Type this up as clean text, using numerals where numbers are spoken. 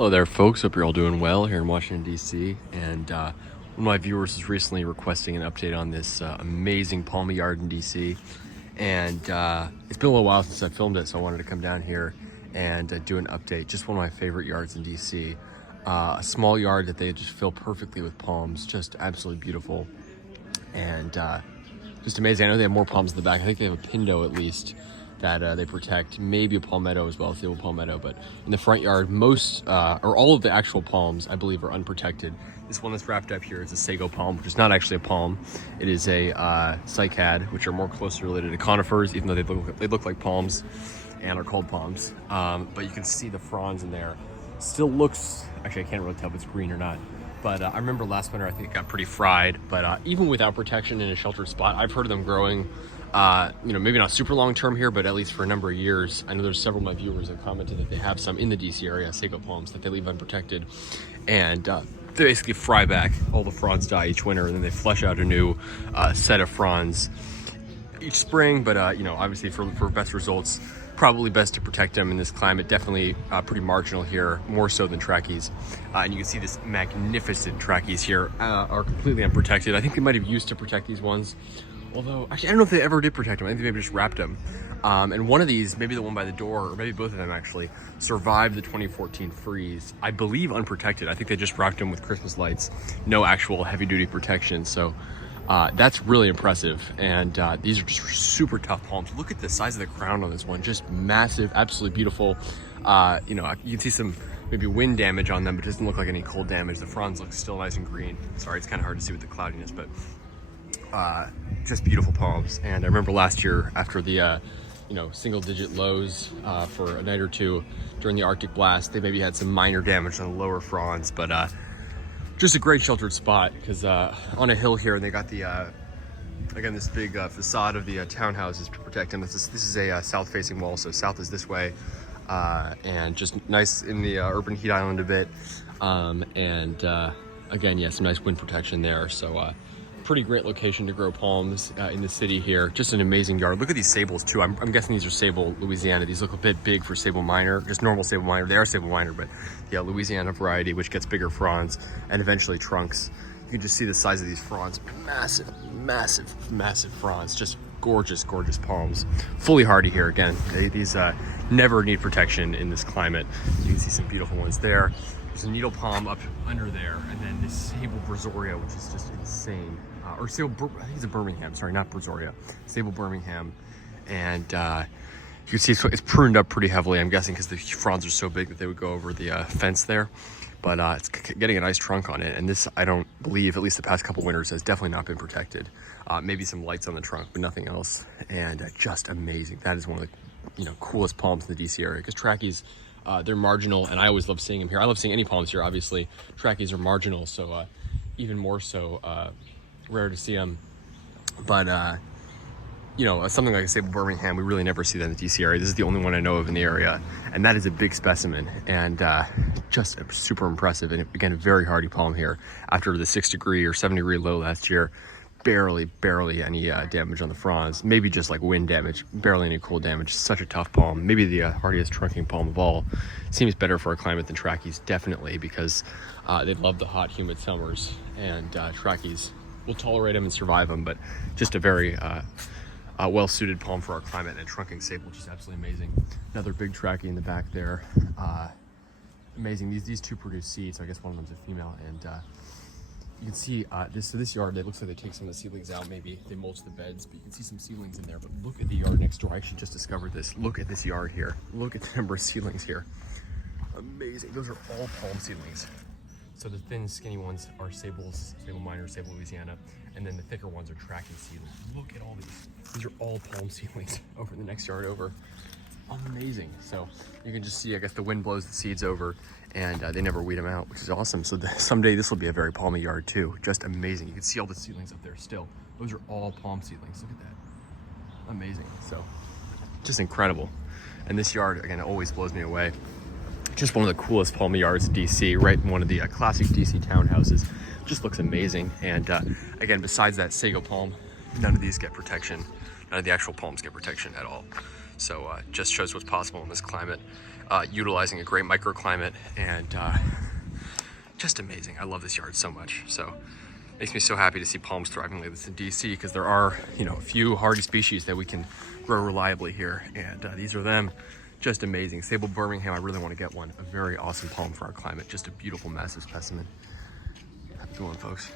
Hello there, folks. Hope you're all doing well here in Washington, D.C. And one of my viewers is recently requesting an update on this amazing palmy yard in D.C. And it's been a little while since I filmed it, so I wanted to come down here and do an update. Just one of my favorite yards in D.C. A small yard that they just fill perfectly with palms, just absolutely beautiful. And just amazing. I know they have more palms in the back. I think they have a pindo at least that they protect, maybe a palmetto as well, stable palmetto, but in the front yard, most or all of the actual palms, I believe, are unprotected. This one that's wrapped up here is a sago palm, which is not actually a palm. It is a cycad, which are more closely related to conifers, even though they look like palms and are called palms. But you can see the fronds in there. Still looks, actually I can't really tell if it's green or not, but I remember last winter I think it got pretty fried, but even without protection in a sheltered spot, I've heard of them growing maybe not super long term here, but at least for a number of years. I know there's several of my viewers that commented that they have some in the DC area, sago palms, that they leave unprotected, and they basically fry back. All the fronds die each winter, and then they flesh out a new set of fronds each spring. But obviously for best results, probably best to protect them in this climate. Definitely pretty marginal here, more so than trackies. And you can see this magnificent trackies here are completely unprotected. I think they might have used to protect these ones. Although, actually, I don't know if they ever did protect them. I think they maybe just wrapped them. And one of these, maybe the one by the door, or maybe both of them actually, survived the 2014 freeze. I believe unprotected. I think they just wrapped them with Christmas lights. No actual heavy-duty protection. So that's really impressive. And these are just super tough palms. Look at the size of the crown on this one. Just massive, absolutely beautiful. You can see some maybe wind damage on them, but it doesn't look like any cold damage. The fronds look still nice and green. Sorry, it's kind of hard to see with the cloudiness, but just beautiful palms. And I remember last year after the single digit lows for a night or two during the Arctic blast, they maybe had some minor damage on the lower fronds, but just a great sheltered spot because on a hill here, and they got the again this big facade of the townhouses to protect them. This is a south facing wall, so south is this way, and just nice in the urban heat island a bit, again, yeah, some nice wind protection there. So pretty great location to grow palms in the city here. Just an amazing yard. Look at these sables too. I'm guessing these are sable Louisiana. These look a bit big for sable minor, just normal sable minor. They are sable minor, but yeah, Louisiana variety, which gets bigger fronds and eventually trunks. You can just see the size of these fronds. Massive, massive, massive fronds. Just gorgeous, gorgeous palms. Fully hardy here again. These never need protection in this climate. You can see some beautiful ones there. There's a needle palm up under there, and then this sable Brazoria, which is just insane. I think it's a Birmingham, sorry, not Brazoria. Sable Birmingham. And you can see it's pruned up pretty heavily, I'm guessing because the fronds are so big that they would go over the fence there. But it's getting a nice trunk on it. And this, I don't believe, at least the past couple winters, has definitely not been protected. Maybe some lights on the trunk, but nothing else. And just amazing. That is one of the coolest palms in the DC area, because trackies, they're marginal, and I always love seeing them here. I love seeing any palms here, obviously. Trackies are marginal, so even more so rare to see them. But something like a sable Birmingham, we really never see that in the DC area. This is the only one I know of in the area, and that is a big specimen, and just super impressive. And again, a very hardy palm here after the 6 degree or 7 degree low last year. Barely any damage on the fronds, maybe just like wind damage, barely any cold damage. Such a tough palm, maybe the hardiest trunking palm of all. Seems better for a climate than trackies, definitely, because they love the hot, humid summers, and trackies will tolerate them and survive them, but just a very well-suited palm for our climate, and trunking sable, which is absolutely amazing. Another big trackie in the back there. Amazing. These two produce seeds, so I guess one of them's a female, and you can see this yard, it looks like they take some of the seedlings out, maybe they mulch the beds, but you can see some seedlings in there. But look at the yard next door. I actually just discovered this. Look at this yard here. Look at the number of seedlings here. Amazing. Those are all palm seedlings. So the thin, skinny ones are sables, sable minor, sable Louisiana, and then the thicker ones are tracking seedlings. Look at all these. These are all palm seedlings over in the next yard over. Amazing. So you can just see, I guess the wind blows the seeds over, and they never weed them out, which is awesome. So someday this will be a very palmy yard too. Just amazing. You can see all the seedlings up there still. Those are all palm seedlings. Look at that. Amazing. So just incredible. And this yard, again, always blows me away. Just one of the coolest palmy yards in DC, right in one of the classic DC townhouses. Just looks amazing. And again, besides that sago palm, none of these get protection. None of the actual palms get protection at all. So just shows what's possible in this climate, utilizing a great microclimate, and just amazing. I love this yard so much. So makes me so happy to see palms thriving like this in DC, because there are, you know, a few hardy species that we can grow reliably here, and these are them. Just amazing. Sable Birmingham, I really want to get one. A very awesome palm for our climate. Just a beautiful, massive specimen. Have a good one, folks.